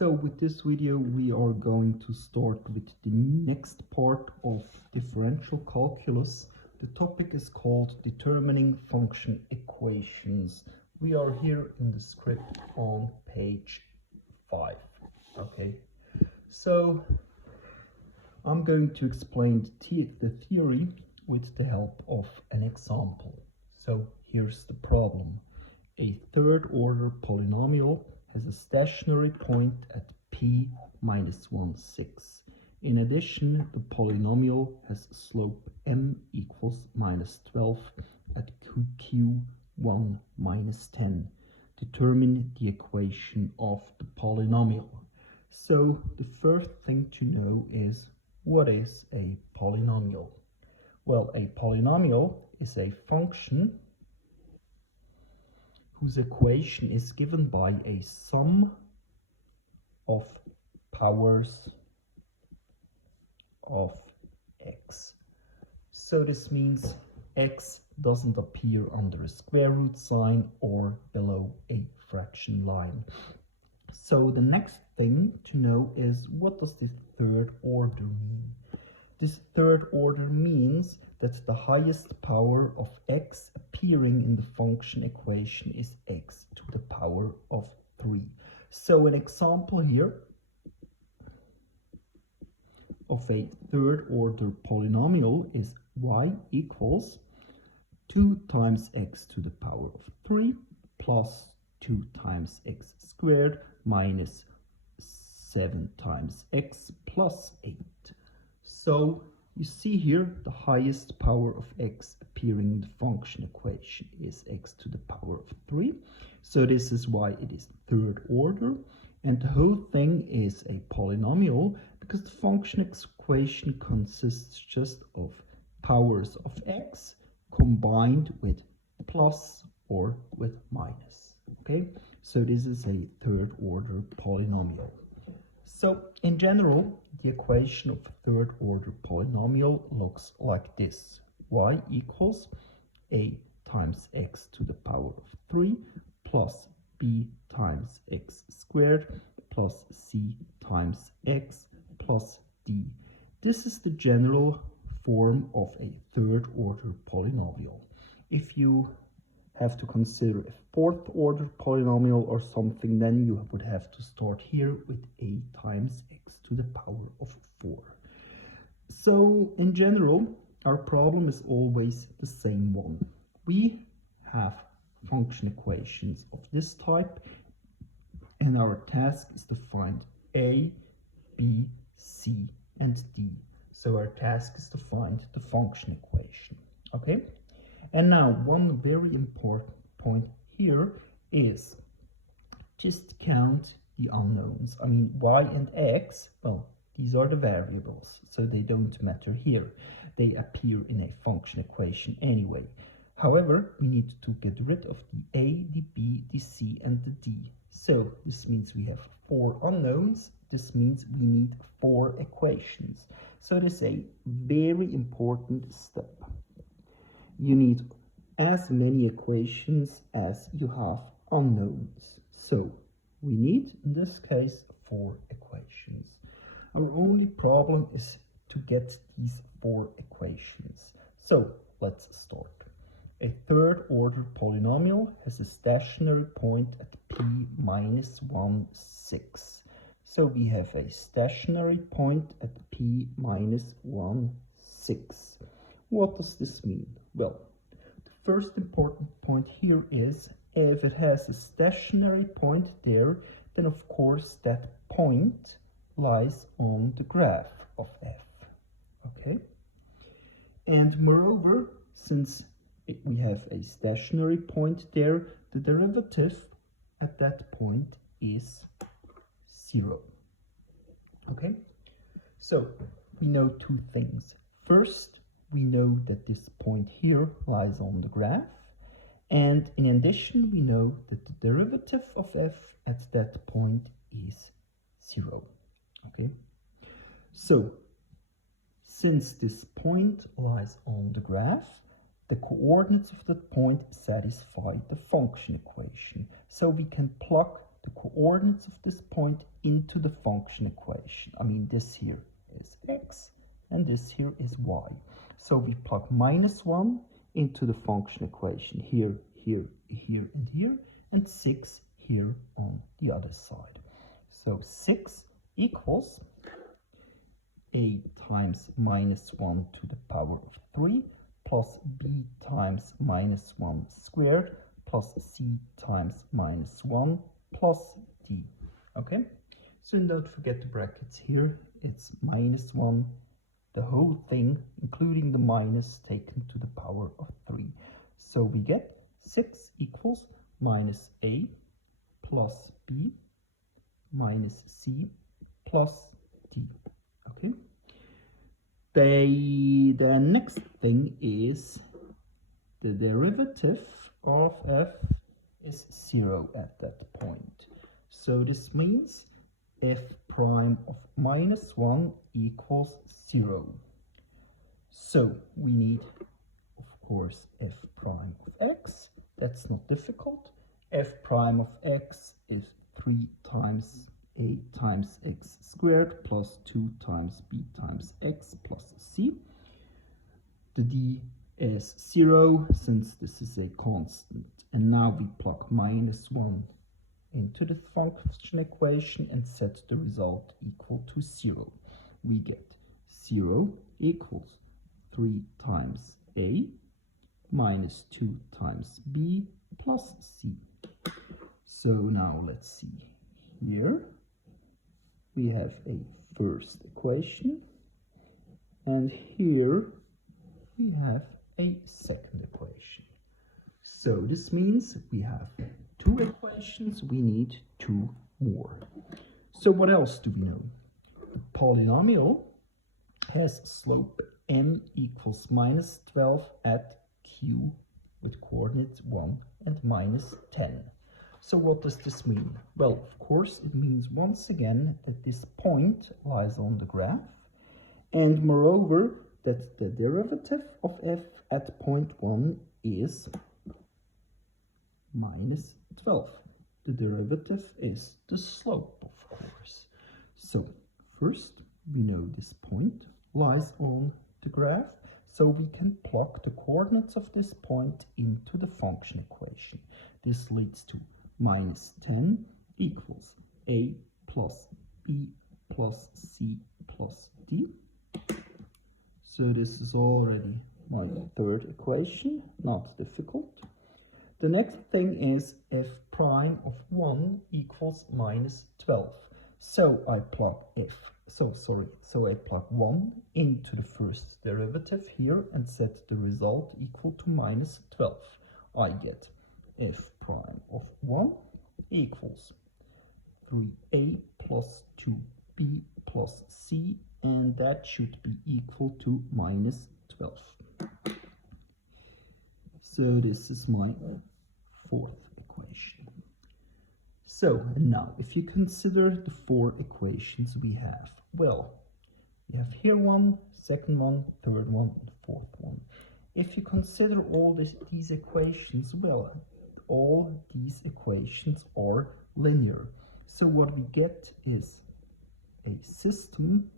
So with this video we are going to start with the next part of differential calculus. The topic is called determining function equations. We are here in the script on page 5. Okay, so I'm going to explain the theory with the help of an example. So here's the problem. A third order polynomial has a stationary point at p minus 1, 6. In addition, the polynomial has a slope m equals minus 12 at q1 minus 10. Determine the equation of the polynomial. So the first thing to know is, what is a polynomial? Well, a polynomial is a function whose equation is given by a sum of powers of x. So this means x doesn't appear under a square root sign or below a fraction line. So the next thing to know is, what does this third order mean? This third order means that the highest power of x appearing in the function equation is x to the power of 3. So an example here of a third order polynomial is y equals 2 times x to the power of 3 plus 2 times x squared minus 7 times x plus 8. So you see here the highest power of x appearing in the function equation is x to the power of 3. So this is why it is third order, and the whole thing is a polynomial because the function equation consists just of powers of x combined with plus or with minus. Okay, so this is a third order polynomial. So in general, the equation of a third order polynomial looks like this. Y equals a times x to the power of 3 plus b times x squared plus c times x plus d. This is the general form of a third order polynomial. If you have to consider a fourth order polynomial or something, then you would have to start here with a times x to the power of 4. So in general, our problem is always the same one. We have function equations of this type, and our task is to find a, b, c, and d. So our task is to find the function equation. Okay? And now one very important point here is just count the unknowns. I mean, y and x, well, these are the variables, so they don't matter here. They appear in a function equation anyway. However, we need to get rid of the a, the b, the c, and the d. So this means we have 4 unknowns. This means we need 4 equations. So this is a very important step. You need as many equations as you have unknowns. So we need, in this case, 4 equations. Our only problem is to get these 4 equations. So let's start. A third order polynomial has a stationary point at p minus 1, 6. So we have a stationary point at p minus 1, 6. What does this mean? Well, the first important point here is, if it has a stationary point there, then of course that point lies on the graph of f. Okay? And moreover, since we have a stationary point there, the derivative at that point is 0. Okay? So we know 2 things. First, we know that this point here lies on the graph, and in addition we know that the derivative of f at that point is 0. Okay, so since this point lies on the graph, the coordinates of that point satisfy the function equation, so we can plug the coordinates of this point into the function equation. I mean, this here is x and this here is y. So we plug -1 into the function equation here, here, here, and here, and 6 here on the other side. So 6 equals a times -1 to the power of 3 plus b times -1 squared plus c times -1 plus d. Okay, so don't forget the brackets here. It's -1, the whole thing, including the minus taken to the power of 3. So we get 6 equals -a plus b minus c plus d. Okay. The next thing is the derivative of f is 0 at that point. So this means f prime of -1 equals 0. So we need, of course, f prime of x. That's not difficult. F prime of x is 3 times a times x squared plus 2 times b times x plus c. The d is 0 since this is a constant. And now we plug -1 into the function equation and set the result equal to 0. We get 0 equals 3 times a minus 2 times b plus c. So now let's see. Here we have a first equation, and here we have a second equation. So this means we have 2 equations, we need 2 more. So what else do we know? The polynomial has slope m equals -12 at q with coordinates 1 and -10. So what does this mean? Well, of course, it means once again that this point lies on the graph, and moreover that the derivative of f at point 1 is -12. The derivative is the slope, of course. So first we know this point lies on the graph, so we can plug the coordinates of this point into the function equation. This leads to -10 equals a plus b plus c plus d. So this is already my third equation, not difficult. The next thing is f prime of 1 equals -12. So I plug I plug 1 into the first derivative here and set the result equal to -12. I get f prime of 1 equals 3a plus 2b plus c, and that should be equal to -12. So this is my fourth equation. So, and now if you consider the 4 equations we have, well, you have here one, second one, third one, and fourth one. If you consider all these equations, well, all these equations are linear. So what we get is a system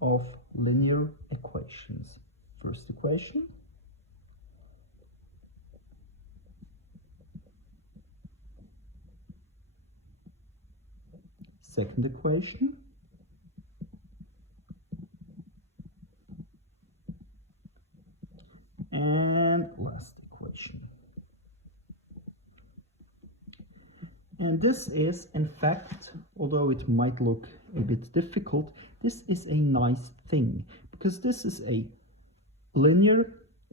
of linear equations. First equation, second equation, and last equation. And this is, in fact, although it might look a bit difficult, this is a nice thing, because this is a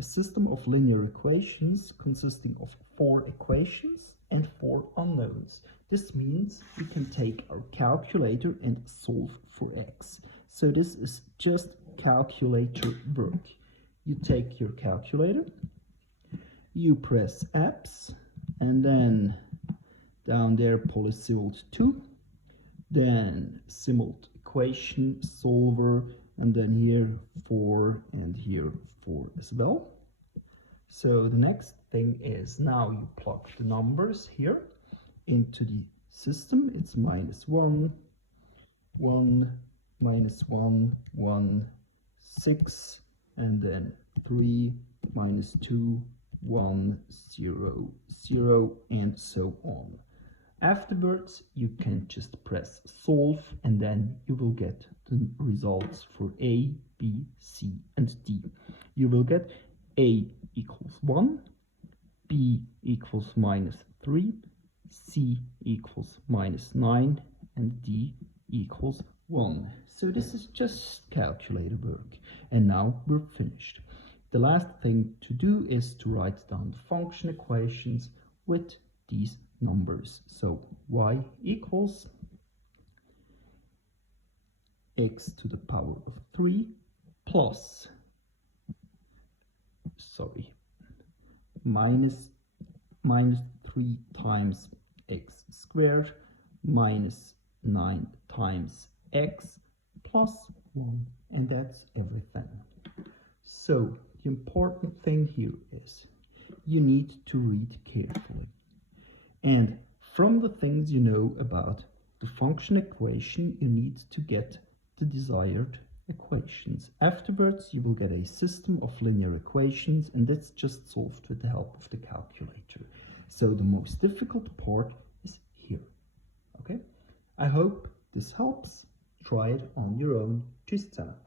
system of linear equations consisting of 4 equations and 4 unknowns. This means we can take our calculator and solve for x. So this is just calculator work. You take your calculator, you press apps, and then down there polysimult 2, then simult equation solver, and then here 4 and here 4 as well. So the next thing is now you plug the numbers here into the system. It's -1, 1, -1, 1, 6, and then 3, -2, 1, 0, 0, and so on. Afterwards, you can just press solve, and then you will get the results for A, B, C, and D. You will get A equals 1, B equals -3, C equals -9, and D equals 1. So this is just calculator work. And now we're finished. The last thing to do is to write down the function equations with these numbers. So y equals x to the power of 3 plus, minus 3 times x squared minus 9 times x plus 1, and that's everything. So the important thing here is you need to read carefully. And from the things you know about the function equation, you need to get the desired equations. Afterwards, you will get a system of linear equations, and that's just solved with the help of the calculator. So the most difficult part is here. Okay? I hope this helps. Try it on your own. Tschüss zusammen.